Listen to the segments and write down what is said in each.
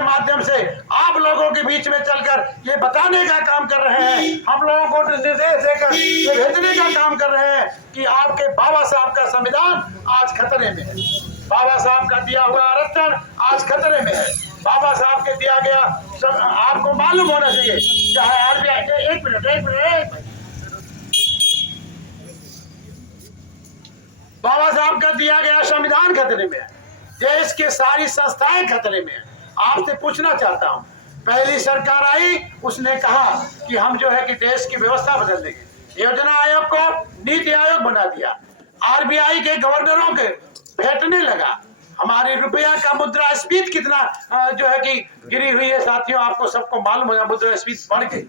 के माध्यम से आप लोगों के बीच में चलकर ये बताने का काम कर रहे हैं, हम लोगों को निर्देश देकर ये भेजने का काम कर रहे हैं कि आपके बाबा साहब का संविधान आज खतरे में है, बाबा साहब का दिया हुआ आरक्षण आज खतरे में है, बाबा साहब के दिया गया सब आपको मालूम होना चाहिए। चाहे आरबीआई एक मिनट बाबा साहब का दिया गया संविधान खतरे में है, देश के सारी संस्थाएं खतरे में है। आपसे पूछना चाहता हूं, पहली सरकार आई उसने कहा कि हम जो है कि देश की व्यवस्था बदल देंगे, योजना आयोग को नीति आयोग बना दिया, आरबीआई के गवर्नरों के भेंटने लगा, हमारे रुपया का मुद्रास्फीति कितना जो है कि गिरी हुई है साथियों, आपको सबको मालूम है, मुद्रास्फीति बढ़ गई,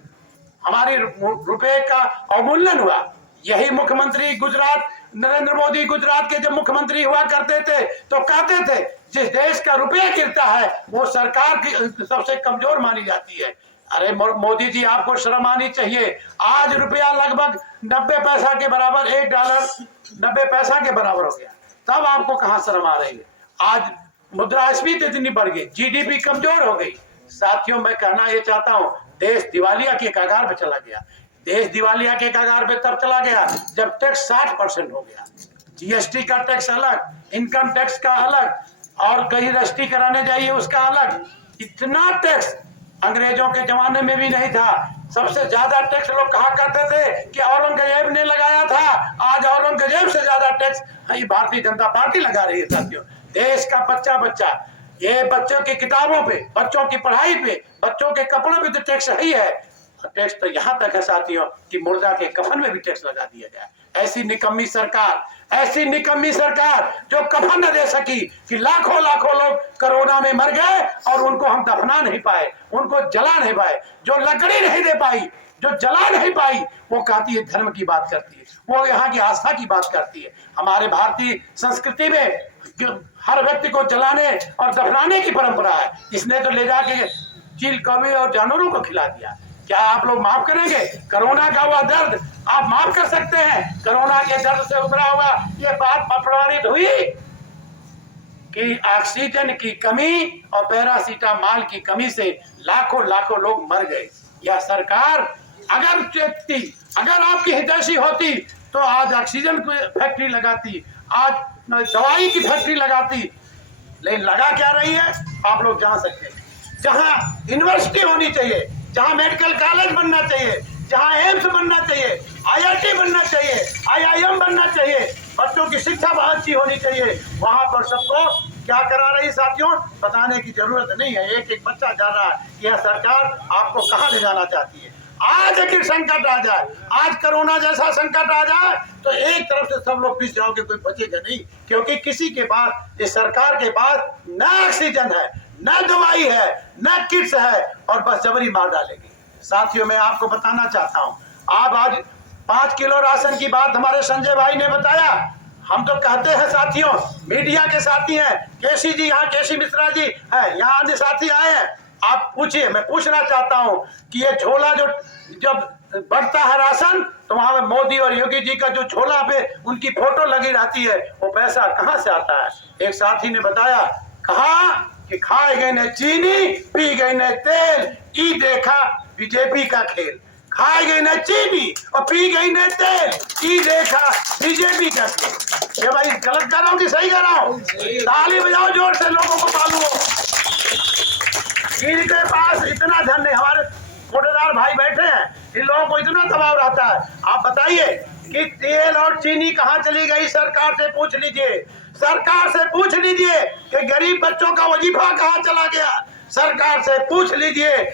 हमारी रुपये का अवमूल्यन हुआ। यही मुख्यमंत्री गुजरात नरेंद्र मोदी गुजरात के जब मुख्यमंत्री हुआ करते थे तो कहते थे जिस देश का रुपया गिरता है वो सरकार की सबसे कमजोर मानी जाती है। अरे मोदी जी आपको शर्म आनी चाहिए, आज रुपया लगभग 90 पैसा के बराबर, $1 90 पैसा के बराबर हो गया, तब आपको कहां शर्म आ रही है। आज मुद्रास्फीति इतनी बढ़ गई, जीडीपी कमजोर हो गई। साथियों मैं कहना ये चाहता हूं, देश दिवालिया के कगार पे चला गया, देश दिवालिया के कगार पे तब चला गया जब टैक्स 60% हो गया, जीएसटी का टैक्स अलग, इनकम टैक्स का अलग, और कहीं रजिस्ट्री कराने जाइए उसका अलग। इतना टैक्स अंग्रेजों के जमाने में भी नहीं था। सबसे ज्यादा टैक्स लोग कहा करते थे कि औरंगजेब ने लगाया था, आज औरंगजेब से ज्यादा टैक्स भारतीय जनता पार्टी लगा रही है। साथियों देश का बच्चा बच्चा, ये बच्चों की किताबों पे, बच्चों की पढ़ाई पे, बच्चों के कपड़ों पे तो टैक्स ही है। टैक्स तो यहाँ तक है साथियों कि मुर्दा के कफन में भी टैक्स लगा दिया गया। ऐसी निकम्मी सरकार, ऐसी निकम्मी सरकार जो कफन न दे सकी कि लाखों लाखों लोग कोरोना में मर गए और उनको हम दफना नहीं पाए, उनको जला नहीं पाए, जो लकड़ी नहीं दे पाई, जो जला नहीं पाई, वो कहती है धर्म की बात करती है, वो यहाँ की आस्था की बात करती है। हमारे भारतीय संस्कृति में हर व्यक्ति को जलाने और दफनाने की परंपरा है। इसने तो ले जाके चील कौवे और जानवरों को खिला दिया। क्या आप लोग माफ करेंगे? कोरोना का हुआ दर्द आप माफ कर सकते हैं? कोरोना के दर्द से उभरा हुआ ये बात प्रमाणित हुई कि ऑक्सीजन की कमी और पैरासीटामोल की कमी से लाखों लाखों लोग मर गए। यह सरकार अगर चेतती, अगर आपकी हितैषी होती तो आज ऑक्सीजन की फैक्ट्री लगाती, आज दवाई की फैक्ट्री लगाती, लेकिन लगा क्या रही है आप लोग जान सकते हैं। जहां यूनिवर्सिटी होनी चाहिए, जहां मेडिकल कॉलेज बनना चाहिए, जहां एम्स बनना चाहिए, आईआईटी बनना चाहिए, आईआईएम बनना चाहिए, बच्चों की शिक्षा बहुत अच्छी होनी चाहिए, वहां पर सबको क्या करा रही साथियों बताने की जरूरत नहीं है। एक एक बच्चा जान रहा है यह सरकार आपको कहां ले जाना चाहती है। आज अगर संकट आ जाए, आज कोरोना जैसा संकट आ जाए तो एक तरफ से सब लोग पिस जाओगे, कोई बचेगा नहीं, क्योंकि किसी के पास, इस सरकार के पास न ऑक्सीजन है, न दवाई है, न किट्स है, और बस जबरी मार डालेगी। साथियों मैं आपको बताना चाहता हूं, आप आज 5 किलो राशन की बात हमारे संजय भाई ने बताया। हम तो कहते हैं साथियों, मीडिया के साथी हैं, केसी जी यहाँ, केसी मिश्रा जी हैं, यहाँ अन्य साथी आए हैं, आप पूछिए। मैं पूछना चाहता हूं कि ये झोला जो जब बढ़ता है राशन तो वहां पे मोदी और योगी जी का जो झोला पे उनकी फोटो लगी रहती है, वो पैसा कहां से आता है? एक साथी ने बताया, कहा कि खाए गए ने चीनी, पी गए ने तेल, ई देखा बीजेपी का खेल। खाए गए ने चीनी और पी गई ने तेल, ई देखा बीजेपी का खेल। ये भाई गलत कर रहा हूं कि सही कर रहा हूं? ताली बजाओ जोर से, लोगों को मालूम हो। इनके पास इतना धन नहीं, हमारे कोटेदार भाई बैठे हैं, इन लोगों को इतना दबाव रहता है। आप बताइए कि तेल और चीनी कहां चली गई? सरकार से पूछ लीजिए, सरकार से पूछ लीजिए कि गरीब बच्चों का वजीफा कहां चला गया, सरकार से पूछ लीजिए